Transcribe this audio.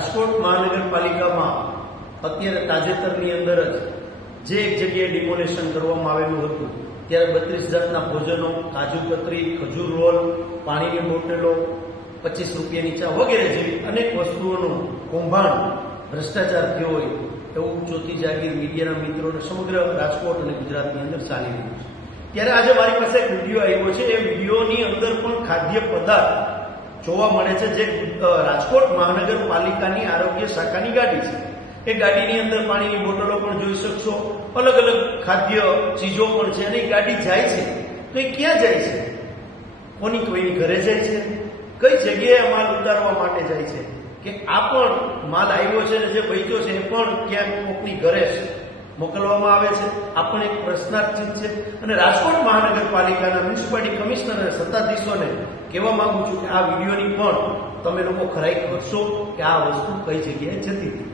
રાજકોટ મહાનગરપાલિકામાં અત્યારે તાજેતરની અંદર જ જે એક જગ્યાએ ડિમોલેશન કરવામાં આવેલું હતું ત્યારે 32 જાતના ભોજનો, કાજુ કતરી, ખજૂર રોલ, પાણીની બોટલો, 25 રૂપિયાની ચા વગેરે જેવી અનેક વસ્તુઓનું કૌભાંડ, ભ્રષ્ટાચાર થયો હોય એવું ચોથી જાગીર મીડિયાના મિત્રોને સમગ્ર રાજકોટ અને ગુજરાતની અંદર ચાલી રહ્યું છે. ત્યારે આજે મારી પાસે એક વિડીયો આવ્યો છે. એ વિડીયોની અંદર પણ ખાદ્ય પદાર્થ જોવા મળે છે જે રાજકોટ મહાનગરપાલિકાની આરોગ્ય શાખાની ગાડી છે. એ ગાડીની અંદર પાણીની બોટલો પણ જોઈ શકશો, અલગ અલગ ખાદ્ય ચીજો પણ છે. અને એ ગાડી જાય છે તો એ ક્યાં જાય છે? કોઈની ઘરે જાય છે? કઈ જગ્યાએ માલ ઉતારવા માટે જાય છે? કે આ પણ માલ આવ્યો છે અને જે બચ્યો છે એ પણ ક્યાંક કોકની ઘરે મોકલવામાં આવે છે? આ પણ એક પ્રશ્નાર્થ છે. અને રાજકોટ મહાનગરપાલિકાના મ્યુનિસિપાલિટી કમિશનર અને સત્તાધીશોને કહેવા માંગુ છું કે આ વિડીયોની પણ તમે લોકો ખરાઈ કરશો કે આ વસ્તુ કઈ જગ્યાએ જતી હતી.